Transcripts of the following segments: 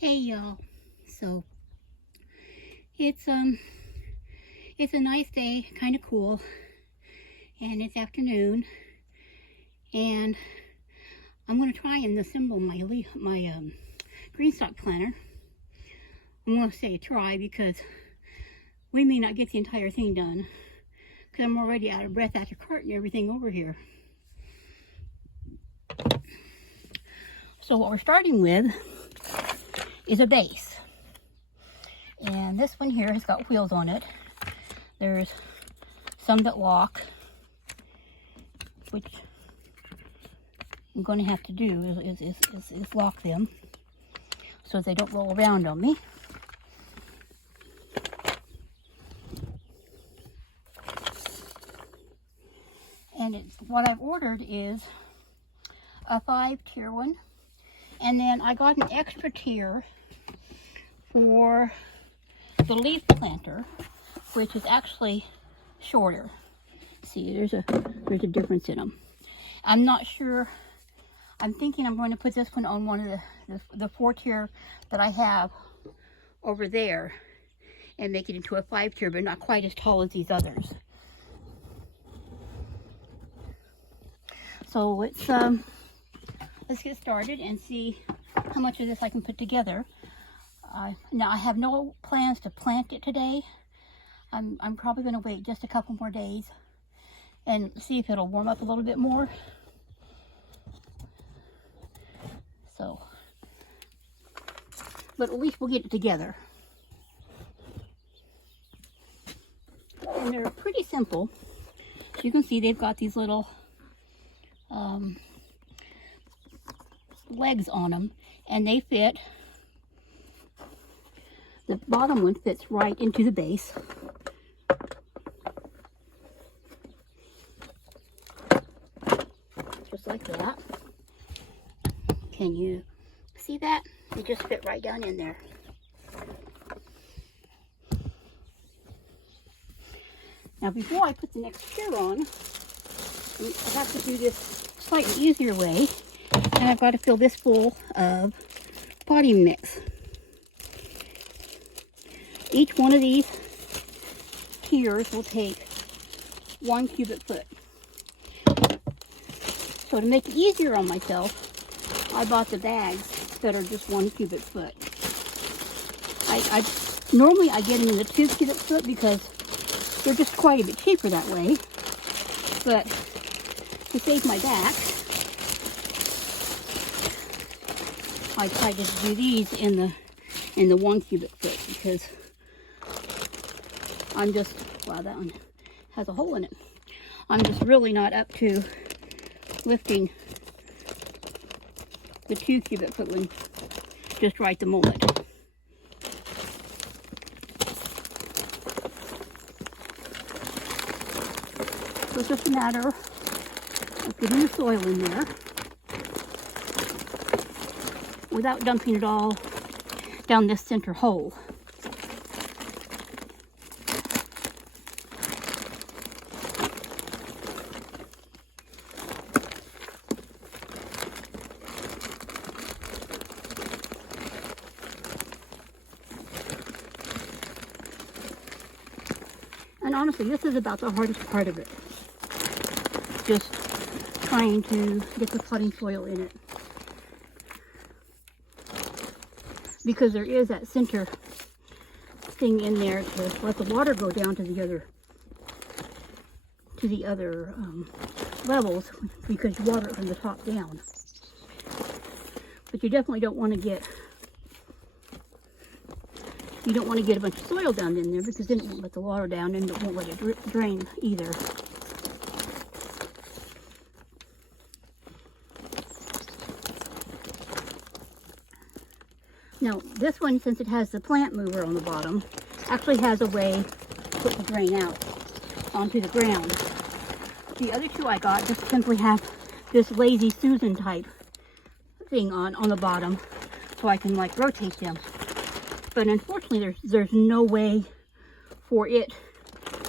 Hey y'all. So it's it's a nice day, kind of cool, and it's afternoon, and I'm going to try and assemble my Greenstalk planter. I'm going to say try because we may not get the entire thing done because I'm already out of breath after carting everything over here. So what we're starting with is a base. And this one here has got wheels on it. There's some that lock, which I'm going to have to do is lock them so they don't roll around on me. And what I've ordered is a 5-tier one. And then I got an extra tier for the leaf planter, which is actually shorter. See, there's a difference in them. I'm not sure. I'm thinking I'm going to put this one on one of the 4-tier that I have over there and make it into a 5-tier, but not quite as tall as these others. So let's get started and see how much of this I can put together. Now I have no plans to plant it today. I'm probably going to wait just a couple more days and see if it'll warm up a little bit more. So, but at least we'll get it together. And they're pretty simple. As you can see, they've got these little legs on them, and they fit. The bottom one fits right into the base. Just like that. Can you see that? They just fit right down in there. Now before I put the next tier on, I have to do this slightly easier way. And I've got to fill this full of potting mix. Each one of these tiers will take 1 cubic foot. So to make it easier on myself, I bought the bags that are just 1 cubic foot. Normally I get them in the 2 cubic foot because they're just quite a bit cheaper that way. But to save my back, I decided to do these in the 1 cubic foot because I'm just, wow, that one has a hole in it. I'm just really not up to lifting the 2 cubic foot one just right the moment. So it's just a matter of getting the soil in there without dumping it all down this center hole. And honestly, this is about the hardest part of it. Just trying to get the potting soil in it. Because there is that center thing in there to let the water go down to the other levels, because you water it from the top down. But you definitely don't want to get a bunch of soil down in there, because then it won't let the water down and it won't let it drain either. Now, this one, since it has the plant mover on the bottom, actually has a way to put the drain out onto the ground. The other two I got just simply have this Lazy Susan type thing on the bottom, so I can like rotate them. But unfortunately, there's no way for it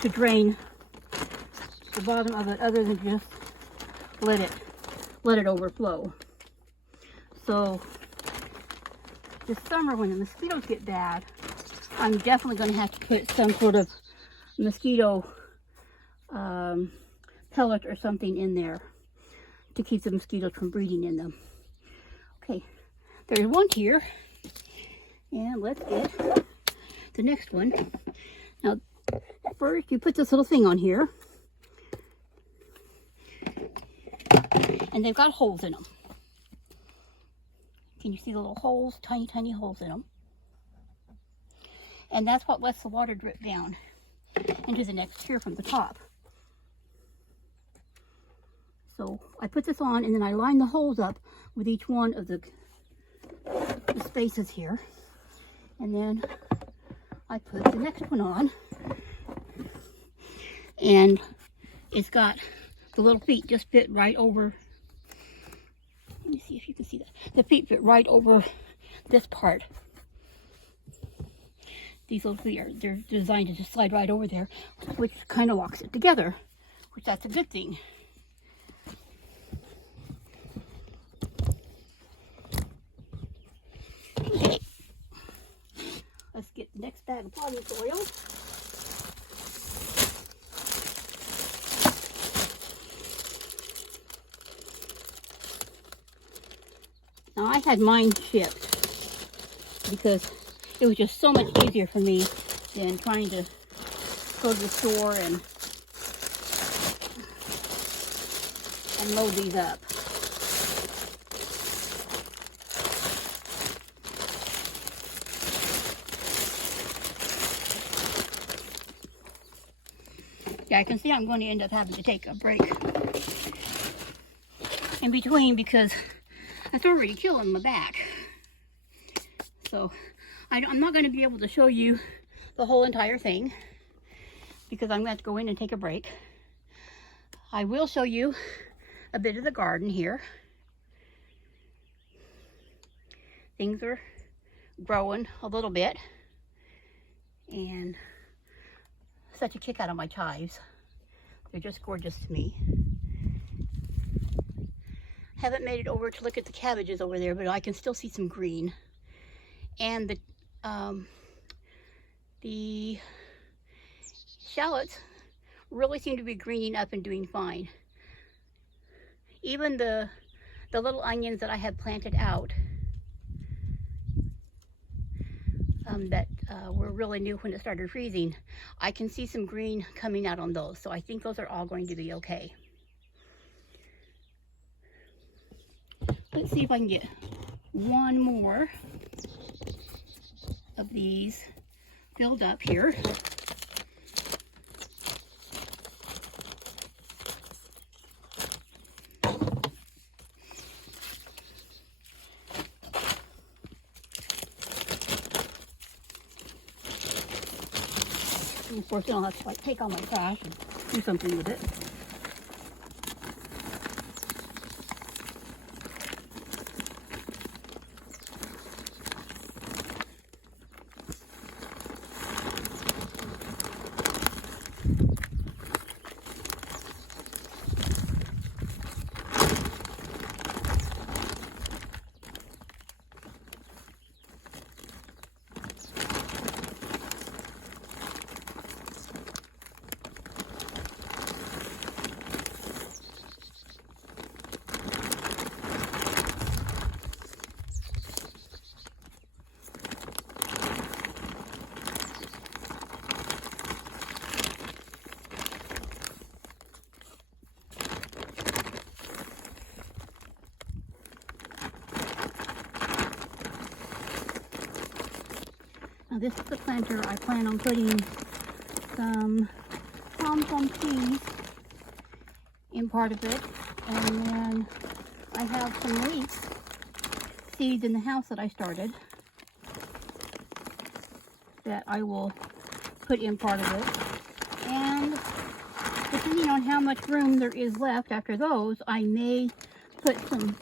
to drain the bottom of it other than just let it overflow. So this summer when the mosquitoes get bad, I'm definitely going to have to put some sort of mosquito pellet or something in there to keep the mosquitoes from breeding in them. Okay, there's one here, and let's get the next one. Now, first you put this little thing on here, and they've got holes in them. Can you see the little holes? Tiny, tiny holes in them. And that's what lets the water drip down into the next tier from the top. So I put this on, and then I line the holes up with each one of the spaces here. And then I put the next one on. And it's got the little feet just fit right over. Let me see if you can see that. The feet fit right over this part. These little feet they're designed to just slide right over there, which kind of locks it together, which that's a good thing. Okay, let's get the next bag of potting soil. Now I had mine shipped because it was just so much easier for me than trying to go to the store and load these up. Yeah, I can see I'm going to end up having to take a break in between because it's already killing my back. So I'm not going to be able to show you the whole entire thing because I'm going to have to go in and take a break. I will show you a bit of the garden here. Things are growing a little bit, and such a kick out of my chives. They're just gorgeous to me. Haven't made it over to look at the cabbages over there, but I can still see some green. And the shallots really seem to be greening up and doing fine. Even the little onions that I had planted out that were really new when it started freezing, I can see some green coming out on those. So I think those are all going to be okay. Let's see if I can get one more of these filled up here. And of course, then I'll have to take all my trash and do something with it. Now this is the planter. I plan on putting some pom-pom seeds in part of it, and then I have some leeks seeds in the house that I started that I will put in part of it. And depending on how much room there is left after those, I may put some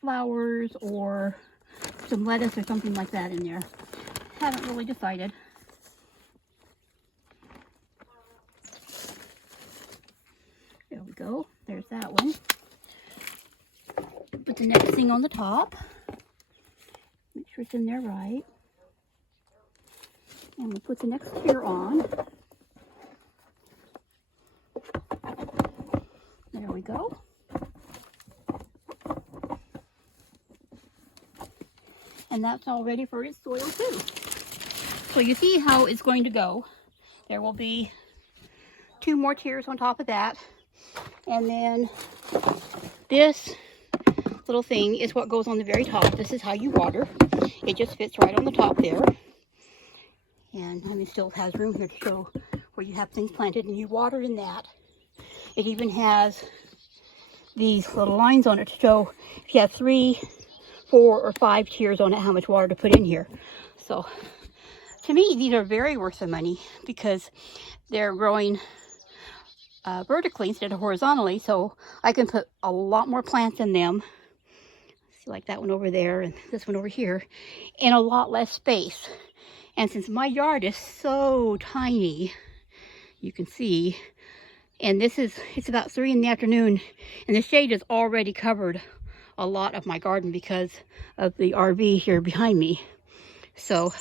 flowers or some lettuce or something like that in there. Haven't really decided. There we go. There's that one. Put the next thing on the top. Make sure it's in there right. And we'll put the next tier on. There we go. And that's all ready for its soil too. So you see how it's going to go. There will be 2 more tiers on top of that. And then this little thing is what goes on the very top. This is how you water. It just fits right on the top there. And I mean, still has room here to show where you have things planted, and you water in that. It even has these little lines on it to show if you have 3, 4, or 5 tiers on it, how much water to put in here. So to me, these are very worth the money because they're growing vertically instead of horizontally, so I can put a lot more plants in them. See, like that one over there and this one over here, in a lot less space. And since my yard is so tiny, you can see, and it's about 3 in the afternoon, and the shade has already covered a lot of my garden because of the RV here behind me. So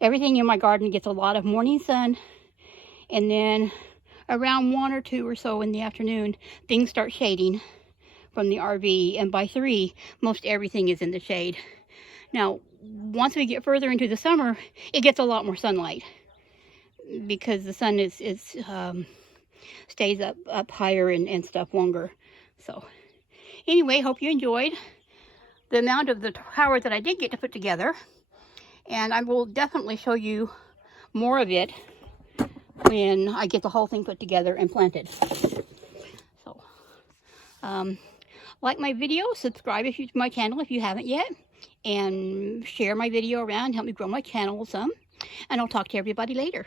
everything in my garden gets a lot of morning sun, and then around 1 or 2 or so in the afternoon, things start shading from the RV, and by 3, most everything is in the shade. Now, once we get further into the summer, it gets a lot more sunlight because the sun stays up higher and stuff longer. So anyway, hope you enjoyed the amount of the tower that I did get to put together, and I will definitely show you more of it when I get the whole thing put together and planted. So like my video, subscribe to my channel if you haven't yet, and share my video around, help me grow my channel some, and I'll talk to everybody later.